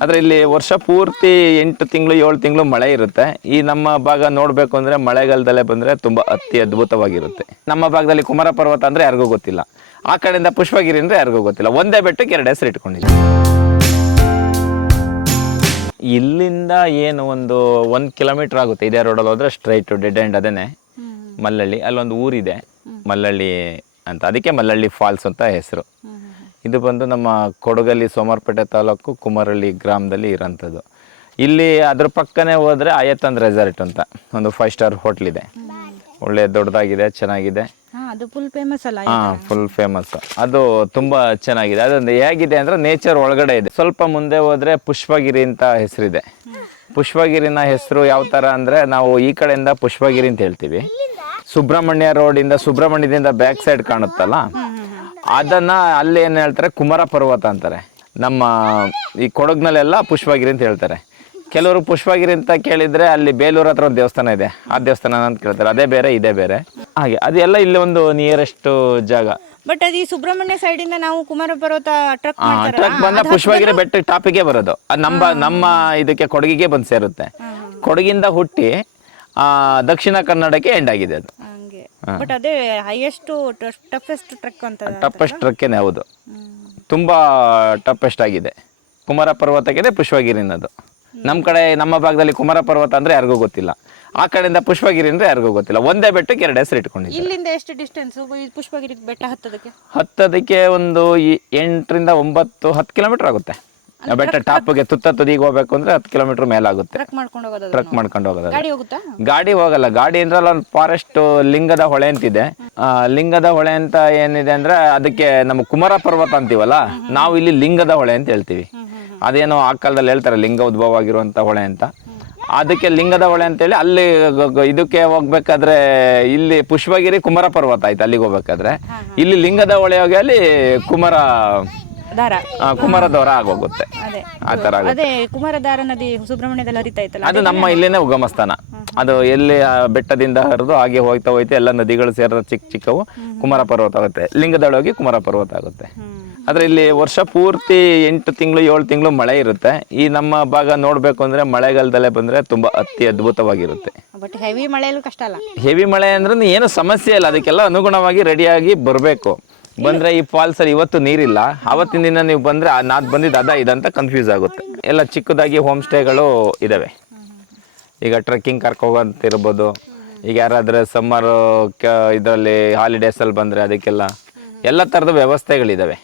ಆದರೆ ಇಲ್ಲಿ ವರ್ಷ ಪೂರ್ತಿ 8 ತಿಂಗಳು 7 ತಿಂಗಳು ಮಳೆ ಇರುತ್ತೆ. ಈ ನಮ್ಮ ಭಾಗ ನೋಡಬೇಕು ಅಂದರೆ ಮಳೆಗಾಲದಲ್ಲೇ ಬಂದರೆ ತುಂಬ ಅದ್ಭುತವಾಗಿರುತ್ತೆ. ನಮ್ಮ ಭಾಗದಲ್ಲಿ ಕುಮಾರ ಪರ್ವತ ಅಂದರೆ ಯಾರಿಗೂ ಗೊತ್ತಿಲ್ಲ, ಆ ಕಡೆಯಿಂದ ಪುಷ್ಪಗಿರಿ ಅಂದರೆ ಯಾರಿಗೂ ಗೊತ್ತಿಲ್ಲ. ಒಂದೇ ಬೆಟ್ಟಕ್ಕೆ 2 ಹೆಸರು ಇಟ್ಕೊಂಡಿಲ್ಲ. ಇಲ್ಲಿಂದ ಏನು ಒಂದು 1 ಕಿಲೋಮೀಟರ್ ಆಗುತ್ತೆ. ಇದೇ ರೋಡಲ್ಲಿ ಹೋದರೆ ಸ್ಟ್ರೈಟು ಡೆಡ್ ಎಂಡ್ ಅದೇನೆ ಮಲ್ಲಳ್ಳಿ. ಅಲ್ಲೊಂದು ಊರಿದೆ ಮಲ್ಲಳ್ಳಿ ಅಂತ, ಅದಕ್ಕೆ ಮಲ್ಲಳ್ಳಿ ಫಾಲ್ಸ್ ಅಂತ ಹೆಸರು. ಇದು ಬಂದು ನಮ್ಮ ಕೊಡಗಲ್ಲಿ ಸೋಮವಾರಪೇಟೆ ತಾಲೂಕು ಕುಮಾರಳ್ಳಿ ಗ್ರಾಮದಲ್ಲಿ ಇರೋಂಥದ್ದು. ಇಲ್ಲಿ ಅದ್ರ ಪಕ್ಕನೇ ಹೋದರೆ ಆಯತನ್ ರೆಸಾರ್ಟ್ ಅಂತ ಒಂದು 5 ಸ್ಟಾರ್ ಹೋಟ್ಲ್ ಇದೆ. ಒಳ್ಳೆ ದೊಡ್ಡದಾಗಿದೆ, ಚೆನ್ನಾಗಿದೆ. ಅದು ಫುಲ್ ಫೇಮಸ್ ಅಲ್ಲ? Full famous. ಅದು ತುಂಬ ಚೆನ್ನಾಗಿದೆ. ಅದೊಂದು ಹೇಗಿದೆ ಅಂದರೆ ನೇಚರ್ ಒಳಗಡೆ ಇದೆ. ಸ್ವಲ್ಪ ಮುಂದೆ ಹೋದರೆ ಪುಷ್ಪಗಿರಿ ಅಂತ ಹೆಸರಿದೆ. ಪುಷ್ಪಗಿರಿನ ಹೆಸರು ಯಾವ ಥರ ಅಂದರೆ, ನಾವು ಈ ಕಡೆಯಿಂದ ಪುಷ್ಪಗಿರಿ ಅಂತ ಹೇಳ್ತೀವಿ. ಸುಬ್ರಹ್ಮಣ್ಯ ರೋಡಿಂದ, ಸುಬ್ರಹ್ಮಣ್ಯದಿಂದ ಬ್ಯಾಕ್ ಸೈಡ್ ಕಾಣುತ್ತಲ್ಲ, ಅದನ್ನು ಅಲ್ಲಿ ಏನು ಹೇಳ್ತಾರೆ ಕುಮಾರ ಪರ್ವತ ಅಂತಾರೆ. ನಮ್ಮ ಈ ಕೊಡಗಿನಲ್ಲೆಲ್ಲ ಪುಷ್ಪಗಿರಿ ಅಂತ ಹೇಳ್ತಾರೆ. ಕೆಲವರು ಪುಷ್ಪಗಿರಿ ಅಂತ ಕೇಳಿದರೆ ಅಲ್ಲಿ ಬೇಲೂರು ಹತ್ರ ಒಂದು ದೇವಸ್ಥಾನ ಇದೆ, ಆ ದೇವಸ್ಥಾನ ಅಂತ ಕೇಳ್ತಾರೆ. ಅದೇ ಬೇರೆ ಇದೇ ಬೇರೆ. ಹಾಗೆ ಅದೆಲ್ಲ ಇಲ್ಲಿ ಒಂದು ನಿಯರೆಸ್ಟ್ ಜಾಗ. ಬಟ್ ಅದು ಈ ಸುಬ್ರಹ್ಮಣ್ಯ ಸೈಡ್ ಇಂದ ನಾವು ಕುಮಾರ ಪರ್ವತ ಟ್ರಕ್ ಬಂದ ಪುಷ್ಪಗಿರಿ ಬೆಟ್ಟ ಟಾಪಿಗೆ ಬರೋದು. ಅದು ನಮ್ಮ ಇದಕ್ಕೆ ಕೊಡಗಿಗೆ ಬಂದು ಸೇರುತ್ತೆ. ಕೊಡಗಿಂದ ಹುಟ್ಟಿ ದಕ್ಷಿಣ ಕನ್ನಡಕ್ಕೆ ಎಂಡ್ ಆಗಿದೆ ಅದು. ಬಟ್ ಅದೇ ಹೈಯೆಸ್ಟ್ ಟಫೆಸ್ಟ್ ಟ್ರೆಕ್ ಅಂತ. ಟಫೆಸ್ಟ್ ಟ್ರೆಕ್ಕೇನೆ, ಹೌದು. ತುಂಬ ಟಫೆಸ್ಟ್ ಆಗಿದೆ. ಕುಮಾರ ಪರ್ವತಕ್ಕೆ ಪುಷ್ಪಗಿರಿನದು. ನಮ್ಮ ಕಡೆ ನಮ್ಮ ಭಾಗದಲ್ಲಿ ಕುಮಾರ ಪರ್ವತ ಅಂದರೆ ಯಾರಿಗೂ ಗೊತ್ತಿಲ್ಲ, ಆ ಕಡೆಯಿಂದ ಪುಷ್ಪಗಿರಿ ಅಂದರೆ ಯಾರಿಗೂ ಗೊತ್ತಿಲ್ಲ. ಒಂದೇ ಬೆಟ್ಟಕ್ಕೆ 2 ಹೆಸರು ಇಟ್ಕೊಂಡಿದ್ದೀವಿ. ಇಲ್ಲಿಂದ ಎಷ್ಟು ಡಿಸ್ಟೆನ್ಸ್ ಪುಷ್ಪಗಿರಿ ಬೆಟ್ಟ ಹತ್ತೋದಕ್ಕೆ ಒಂದು 8 ರಿಂದ 9 10 ಕಿಲೋಮೀಟರ್ ಆಗುತ್ತೆ. ಬೆಟ್ಟ ಟಾಪ್ಗೆ ತುತ್ತ ತುದಿಗೆ ಹೋಗ್ಬೇಕು ಅಂದ್ರೆ 10 ಕಿಲೋಮೀಟರ್ ಮೇಲಾಗುತ್ತೆ. ಟ್ರಕ್ ಮಾಡ್ಕೊಂಡು ಹೋಗೋದು. ಗಾಡಿ ಹೋಗುತ್ತಾ? ಗಾಡಿ ಹೋಗಲ್ಲ. ಗಾಡಿ ಅಂದ್ರೆ ಒಂದು ಫಾರೆಸ್ಟ್ ಲಿಂಗದ ಹೊಳೆ ಅಂತಿದೆ. ಲಿಂಗದ ಹೊಳೆ ಅಂತ ಏನಿದೆ ಅಂದ್ರೆ, ಅದಕ್ಕೆ ನಮ್ಮ ಕುಮಾರ ಪರ್ವತ ಅಂತೀವಲ್ಲ, ನಾವು ಇಲ್ಲಿ ಲಿಂಗದ ಹೊಳೆ ಅಂತ ಹೇಳ್ತೀವಿ. ಅದೇನೋ ಆ ಕಾಲದಲ್ಲಿ ಹೇಳ್ತಾರೆ ಲಿಂಗ ಉದ್ಭವ ಆಗಿರುವಂತ ಹೊಳೆ ಅಂತ. ಅದಕ್ಕೆ ಲಿಂಗದ ಹೊಳೆ ಅಂತೇಳಿ ಅಲ್ಲಿ ಇದಕ್ಕೆ ಹೋಗ್ಬೇಕಾದ್ರೆ ಇಲ್ಲಿ ಪುಷ್ಪಗಿರಿ ಕುಮಾರ ಪರ್ವತ ಆಯ್ತು. ಅಲ್ಲಿಗೆ ಹೋಗ್ಬೇಕಾದ್ರೆ ಇಲ್ಲಿ ಲಿಂಗದ ಹೊಳೆ ಹೋಗಿ ಅಲ್ಲಿ ಕುಮಾರಧಾರ ಆಗೋಗುತ್ತೆ. ಆ ತರ ಅದೇ ಕುಮಾರಧಾರ ನದಿ ಸುಬ್ರಹ್ಮಣ್ಯದಲ್ಲಿ ಹರಿತಾ ಇತ್ತಲ್ಲ, ಅದು ನಮ್ಮ ಇಲ್ಲೇನೆ ಉಗಮ ಸ್ಥಾನ. ಅದು ಎಲ್ಲಿ ಬೆಟ್ಟದಿಂದ ಹರಿದು ಹಾಗೆ ಹೋಗ್ತಾ ಎಲ್ಲ ನದಿಗಳು ಸೇರಿದ ಚಿಕ್ಕ ಚಿಕ್ಕವು ಕುಮಾರ ಪರ್ವತ ಆಗುತ್ತೆ. ಲಿಂಗದಳ ಹೋಗಿ ಕುಮಾರ ಪರ್ವತ ಆಗುತ್ತೆ. ಆದ್ರೆ ಇಲ್ಲಿ ವರ್ಷ ಪೂರ್ತಿ 8 ತಿಂಗಳು 7 ತಿಂಗಳು ಮಳೆ ಇರುತ್ತೆ. ಈ ನಮ್ಮ ಭಾಗ ನೋಡ್ಬೇಕು ಅಂದ್ರೆ ಮಳೆಗಾಲದಲ್ಲೇ ಬಂದ್ರೆ ತುಂಬಾ ಅದ್ಭುತವಾಗಿರುತ್ತೆ. ಬಟ್ ಹೆವಿ ಮಳೆಯಲ್ಲೂ ಕಷ್ಟ ಅಲ್ಲ. ಹೆವಿ ಮಳೆ ಅಂದ್ರೆ ಏನು ಸಮಸ್ಯೆ ಇಲ್ಲ, ಅದಕ್ಕೆಲ್ಲ ಅನುಗುಣವಾಗಿ ರೆಡಿಯಾಗಿ ಬರಬೇಕು. ಬಂದ್ರೆ ಈ ಫಾಲ್ಸ್ ಅಲ್ಲಿ ಇವತ್ತು ನೀರಿಲ್ಲ, ಅವತ್ತಿನ ದಿನ ನೀವು ಬಂದ್ರೆ ನಾದ್ ಬಂದಿದ್ದು ಇದಂತ ಕನ್ಫ್ಯೂಸ್ ಆಗುತ್ತೆ. ಎಲ್ಲ ಚಿಕ್ಕದಾಗಿ ಹೋಮ್ ಸ್ಟೇಗಳು ಇದಾವೆ. ಈಗ ಟ್ರೆಕ್ಕಿಂಗ್ ಕರ್ಕೋಗಂತಿರ್ಬೋದು. ಈಗ ಯಾರಾದ್ರೆ ಸಮ್ಮರ್ ಇದರಲ್ಲಿ ಹಾಲಿಡೇಸ್ ಅಲ್ಲಿ ಬಂದ್ರೆ ಅದಕ್ಕೆಲ್ಲ ಎಲ್ಲ ತರದ ವ್ಯವಸ್ಥೆಗಳಿದಾವೆ.